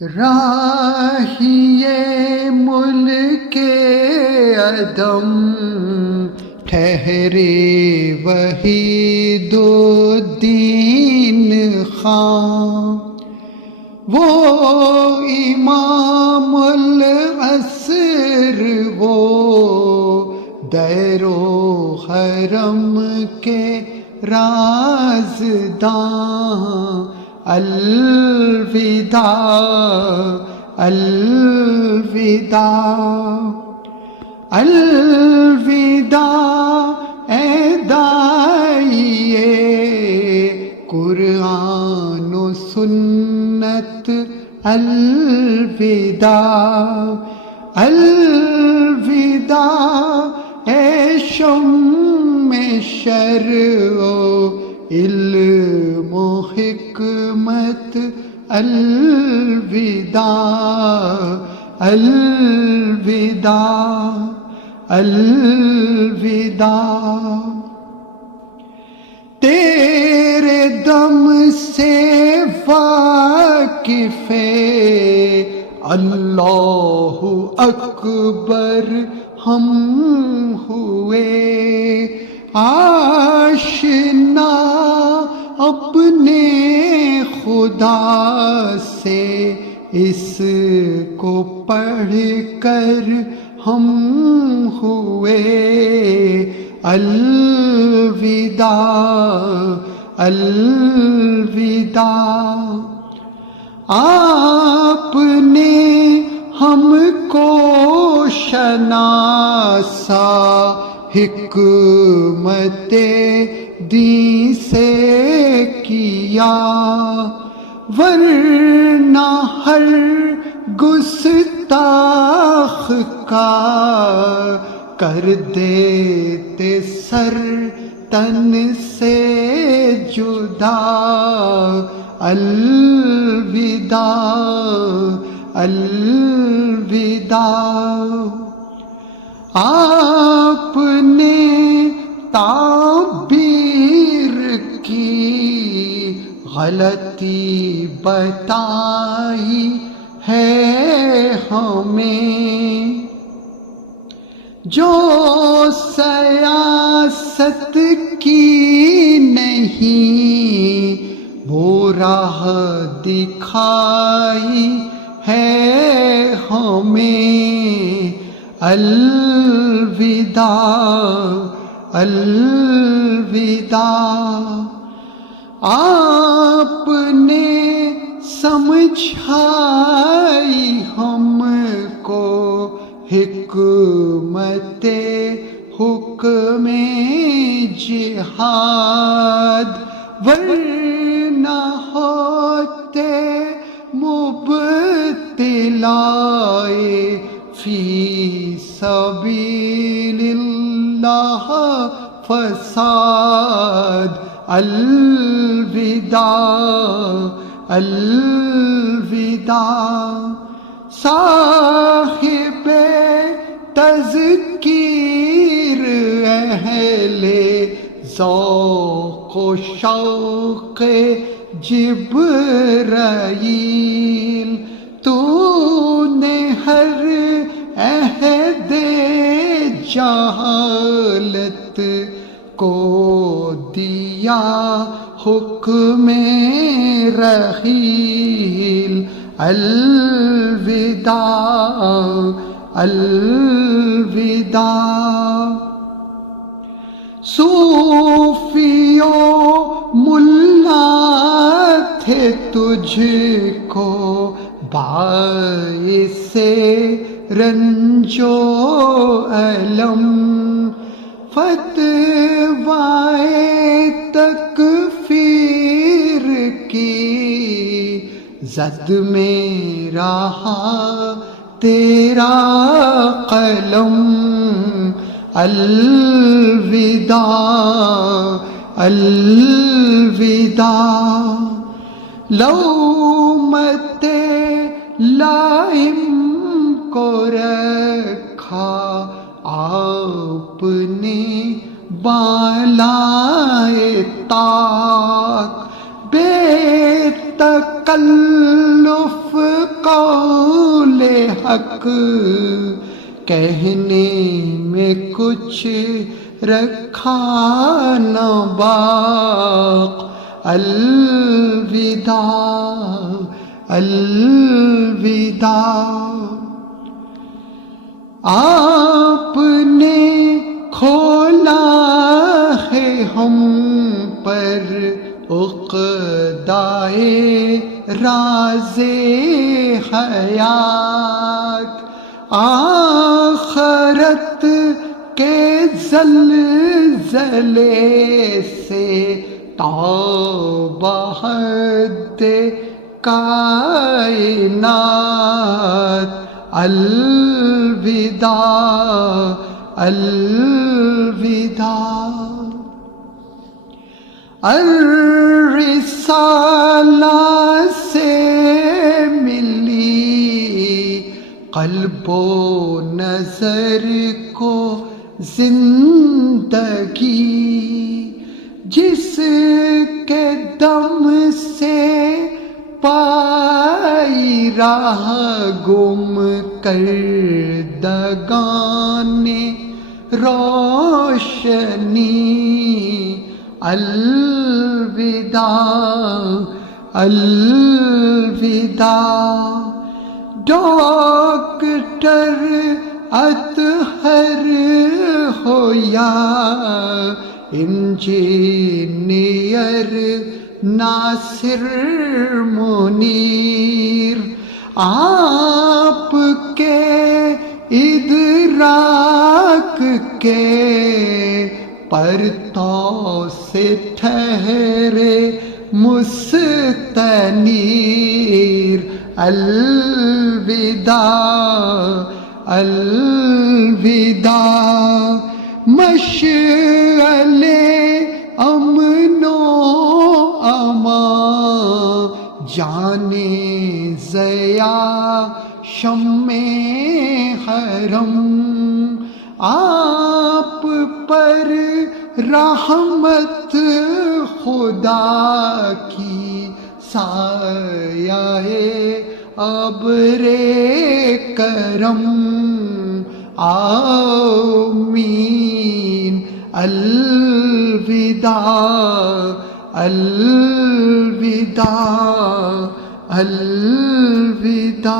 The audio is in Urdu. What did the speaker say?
راہیے ملک عدم ٹھہرے وحید الدین خان، وہ امام العصر، وہ دیر و حرم کے رازداں، الوداع الوداع الوداع اے داعیے قرآن و سنت، الوداع الوداع اے شم شرع و علم و حکمت، الوداع الوداع الوداع۔ تیرے دم سے واقف اللہ اکبر ہم ہوئے، آشنا اپنے خدا سے اس کو پڑھ کر ہم ہوئے، الوداع الوداع۔ آپ نے ہم کو شناسا حکمت دین سے کیا، ورنہ ہر گستاخ کا کر دیتے سر تن سے جدا، الوداع الوداع۔ آپ نے تعبیر کی غلطی بتائی ہے ہمیں، جو سیاست کی نہیں وہ راہ دکھائی ہے ہمیں، الوداع الوداع۔ آپ نے سمجھائی ہم کو حکمت حکم جہاد، ورنہ ہوتے مبتلائے فی سبیل اللہ فساد، الوداع الوداع۔ صاحب تذکیر اہل ذوق و شوق جبرائیل، تو نے ہر عہد جہالت کو دیا حکم رحیل، الوداع الوداع۔ صوفی و ملا تھے تجھ کو باعث رنج و الم، فتوائے تکفیر کی زد میں رہا تیرا قلم، الوداع الوداع۔ لومت لائم کو رکھا آپ نے بالائے طاق، بے تکلف کا قول حق کہنے میں کچھ رکھا نہ باق الوداع الوداع آپ نے کھولا ہے ہم پر عقدائے راز حیات آخرت کے زلزلے سے توبہ حد کائنات الوداع الوداع الرسالہ سے ملی قلب و نظر کو زندگی جس کے دم سے پائی راہ گم کردگان روشنی الوداع الوداع ڈاکٹر اطہر ہو یا انجینئر ناصر منیر آپ کے ادراک کے پرتو سے ٹھہرے مستنیر الوداع الوداع مشعل امن و امان جانے ضیا شمع حرم آپ پر رحمت خدا کی سایہ ابر کرم آمین الوداع الوداع الوداع